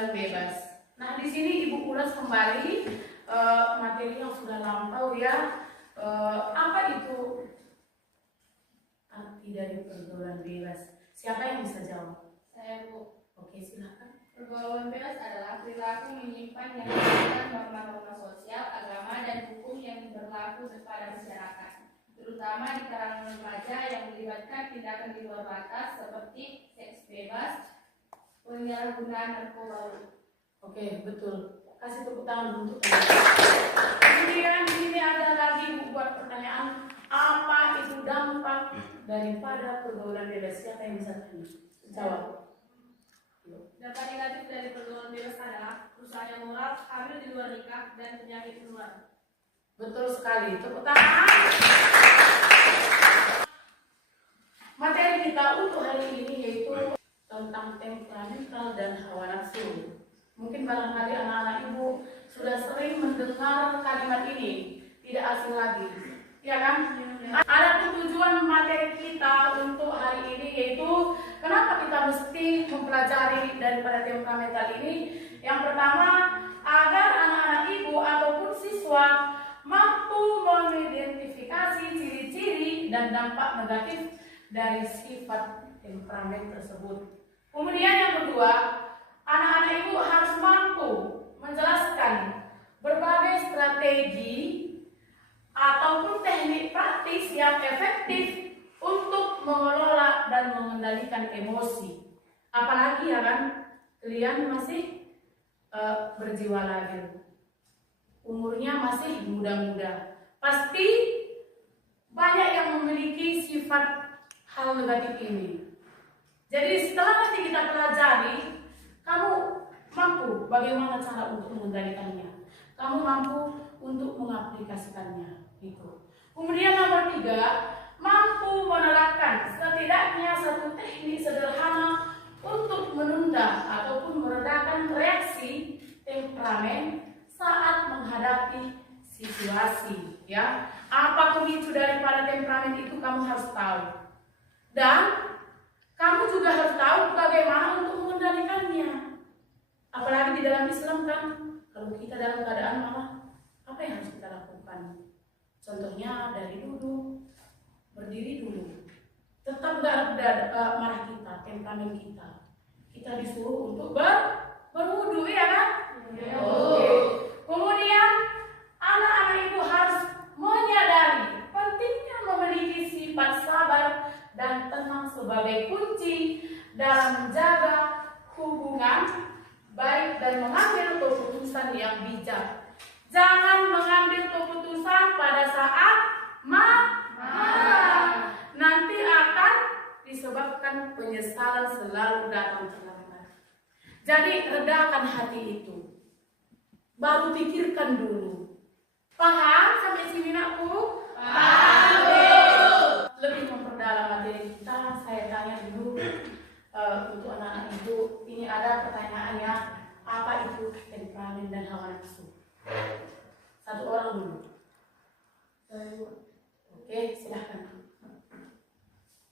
pergaulan bebas. Nah, di sini Ibu ulas kembali materi yang sudah lampau ya. Apa itu arti dari pergaulan bebas? Siapa yang bisa jawab? Saya, Bu. Oke, silakan. Pergaulan bebas adalah perilaku menyimpan yang berdasarkan norma-norma sosial, agama, dan hukum yang berlaku kepada masyarakat, terutama di kalangan remaja yang melibatkan tindakan di luar batas seperti seks bebas, penyalahgunaan narkoba. Oke, betul. Kasih tepuk tangan untuk kemudian di sini ada lagi buat pertanyaan, apa itu dampak daripada pergaulan bebas? Siapa yang bisa jawab? Dampak negatif dari pergaulan bebas adalah rusaknya moral, hamil di luar nikah, dan penyakit menular. Betul sekali. Tepuk tangan. Materi kita untuk hari ini yaitu tentang temperamental dan hawa nafsu. Mungkin barangkali anak-anak ibu sudah sering mendengar kalimat ini, tidak asing lagi, ya kan? Ada tujuan materi kita untuk hari ini yaitu kenapa kita mesti mempelajari daripada temperamental ini. Yang pertama, agar anak-anak ibu ataupun siswa mampu mengidentifikasi ciri-ciri dan dampak negatif dari sifat temperamen tersebut. Kemudian yang kedua, anak-anak ibu harus mampu menjelaskan berbagai strategi ataupun teknik praktis yang efektif untuk mengelola dan mengendalikan emosi. Apalagi ya kan, kalian masih berjiwa labil, umurnya masih muda-muda, pasti banyak yang memiliki sifat hal negatif ini. Jadi setelah nanti kita pelajari, kamu mampu bagaimana cara untuk mengendalikannya, kamu mampu untuk mengaplikasikannya gitu. Kemudian nomor 3, mampu menerapkan setidaknya satu teknik sederhana untuk menunda ataupun meredakan reaksi temperamen saat menghadapi situasi, ya. Apa pemicu daripada temperamen itu kamu harus tahu. Dan kamu juga harus tahu bagaimana untuk mengendalikannya. Apalagi di dalam Islam kan, kalau kita dalam keadaan marah, apa yang harus kita lakukan? Contohnya dari duduk, berdiri dulu. Tetap gak ada marah kita, temperamen kita. Kita disuruh untuk berwudu, ya kan? Oke. Kemudian anak-anak ibu harus menyadari pentingnya memiliki sifat sabar dan tenang sebagai kunci dalam menjaga hubungan baik dan mengambil keputusan yang bijak. Jangan mengambil keputusan pada saat marah. Nanti akan disebabkan penyesalan selalu datang terlambat. Jadi redakan hati itu. Baru pikirkan dulu. Paham sampai sini nakku? Paham. Lebih memperdalam materi kita, saya tanya dulu untuk anak-anak ibu. Ini ada pertanyaannya, apa itu temperamen dan hawa nafsu? Satu orang dulu. Oke, silahkan.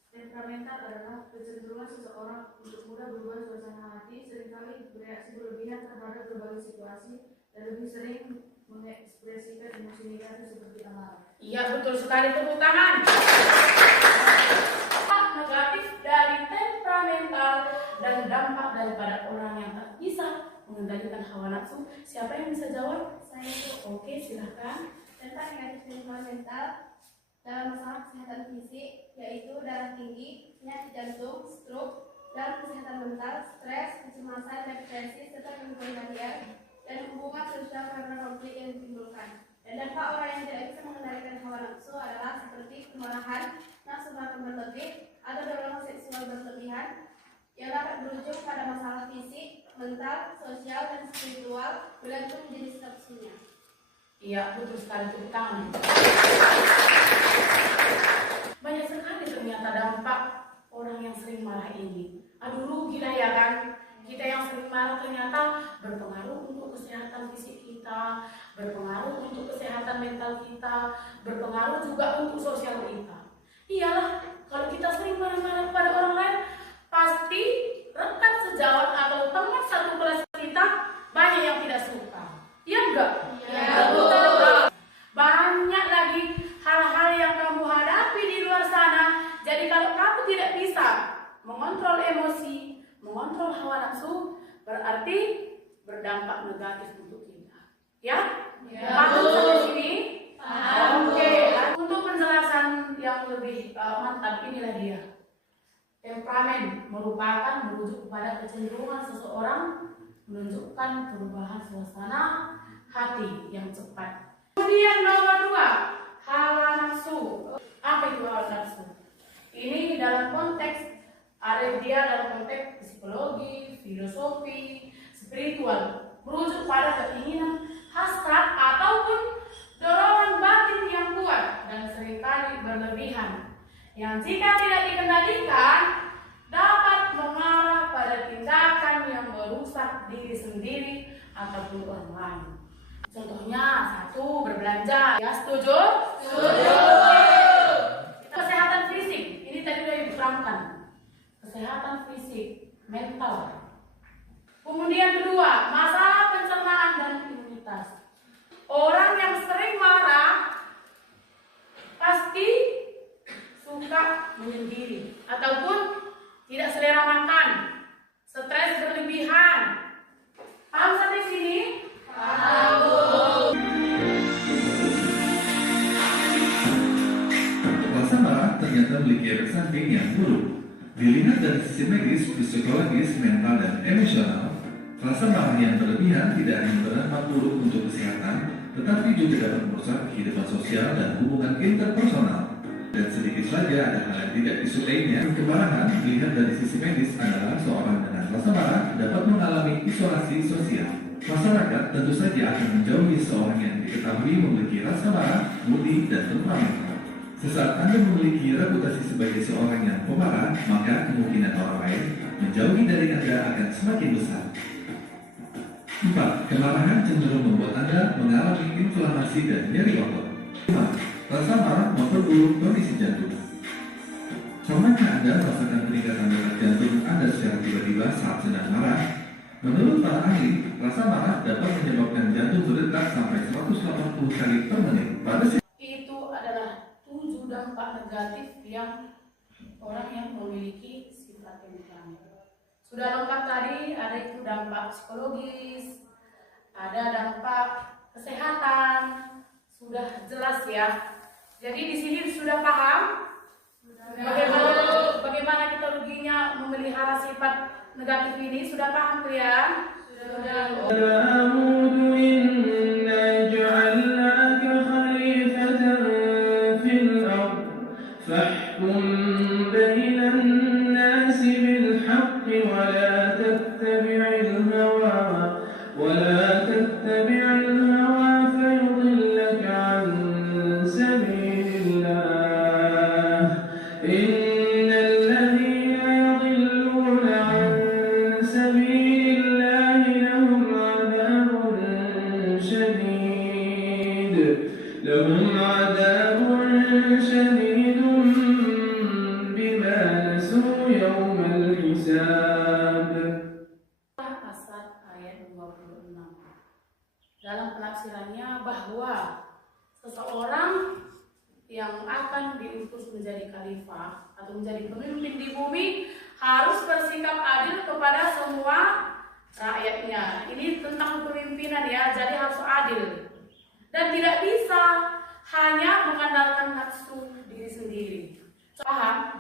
Temperamental adalah kecenderungan seseorang untuk mudah berubah suasana hati, seringkali bereaksi berlebihan terhadap berbagai situasi, dan lebih sering mengekspresikan emosi negatif seperti amarah. Iya, betul sekali, tepuk tangan. Dampak negatif dari temperamental dan dampak daripada orang yang tak bisa mengendalikan hawa nafsu. Siapa yang bisa jawab? Saya. Oke, silahkan. Dampak negatif temperamental dalam masalah kesehatan fisik yaitu darah tinggi, penyakit jantung, stroke, dan kesehatan mental, stres, kecemasan, depresi, serta gangguan harian dan hubungan sosial karena konflik yang ditimbulkan. Dan dampak orang yang tidak bisa mengendalikan hawa nafsu adalah seperti kemarahan, nafsu makan berlebih, atau dorongan seksual berlebihan yang dapat berujung pada masalah fisik, mental, sosial, dan spiritual bergantung jenis nafsunya. Iya, betul sekali, tepuk tangan. Banyak sekali ternyata dampak orang yang sering marah ini. Aduh, rugi lah ya kan? Kita yang sering marah ternyata berpengaruh untuk kesehatan fisik kita, berpengaruh untuk kesehatan mental kita, berpengaruh juga untuk sosial kita. Iyalah, kalau kita sering marah-marah pada orang lain, pasti rekan sejawat atau teman satu kelas kita kita banyak yang tidak suka. Iya enggak? Iya, Bu. Banyak lagi hal-hal yang kamu hadapi di luar sana. Jadi kalau kamu tidak bisa mengontrol emosi, mengontrol hawa nafsu, berarti berdampak negatif untuk kita. Ya? Paham sampai sini? Oke. Untuk penjelasan yang lebih mantap, inilah dia. Temperamen merupakan merujuk kepada kecenderungan seseorang menunjukkan perubahan suasana hati yang cepat. Kemudian nomor 2, hawa nafsu. Apa itu hawa nafsu? Ini dalam konteks, ada dia dalam konteks psikologi, filosofi, spiritual, merujuk pada keinginan, hasrat ataupun dorongan batin yang kuat dan seringkali berlebihan, yang jika tidak dikendalikan dapat mengarah pada tindakan yang merusak diri sendiri ataupun orang lain. Contohnya, 1, berbelanja. Ya, setuju? Setuju. Kesehatan fisik, ini tadi sudah diterangkan. Kesehatan fisik, mental. Kemudian kedua, masalah pencernaan dan imunitas. Orang yang sering marah pasti suka menyendiri ataupun tidak selera makan, stres berlebihan. Paham sampai sini? Paham. Rasa marah ternyata memiliki efek samping yang buruk. Dilihat dari sisi medis, psikologis, mental, dan emosional, rasa marah yang berlebihan tidak hanya berdampak buruk untuk kesehatan, tetapi juga dapat merusak kehidupan sosial dan hubungan interpersonal. Dan sedikit saja ada hal yang tidak disukainya. Kemarahan dilihat dari sisi medis adalah seorang dengan rasa marah dapat mengalami isolasi sosial. Masyarakat tentu saja akan menjauhi seorang yang diketahui memiliki rasa marah, moody, dan temperamental. Sesaat Anda memiliki reputasi sebagai seorang yang pemarah, maka kemungkinan orang lain menjauhi dari Anda akan semakin besar. 4. Kemarahan cenderung membuat Anda mengalami inflamasi dan nyeri otot. 5. Rasa marah memperburuk kondisi jantung. Pernahkah Anda merasakan peningkatan detak jantung Anda secara tiba-tiba saat sedang marah? Menurut para ahli, rasa marah dapat menyebabkan jantung berdetak sampai 180 kali per menit. Itu adalah 7 dampak negatif yang orang yang memiliki sifat temperamen. Sudah lengkap tadi, ada itu dampak psikologis, ada dampak kesehatan, sudah jelas ya. Jadi di sini sudah paham bagaimana kita ruginya memelihara sifat negatif ini, sudah paham kalian? لهم عذاب شديد بما نسوا يوم الحساب. Pasal ayat 26. Dalam penafsirannya bahwa seseorang yang akan diutus menjadi khalifah atau menjadi pemimpin di bumi harus bersikap adil kepada semua rakyatnya. Ini tentang kepemimpinan ya, jadi harus adil. Dan tidak bisa hanya mengandalkan nafsu diri sendiri. Paham?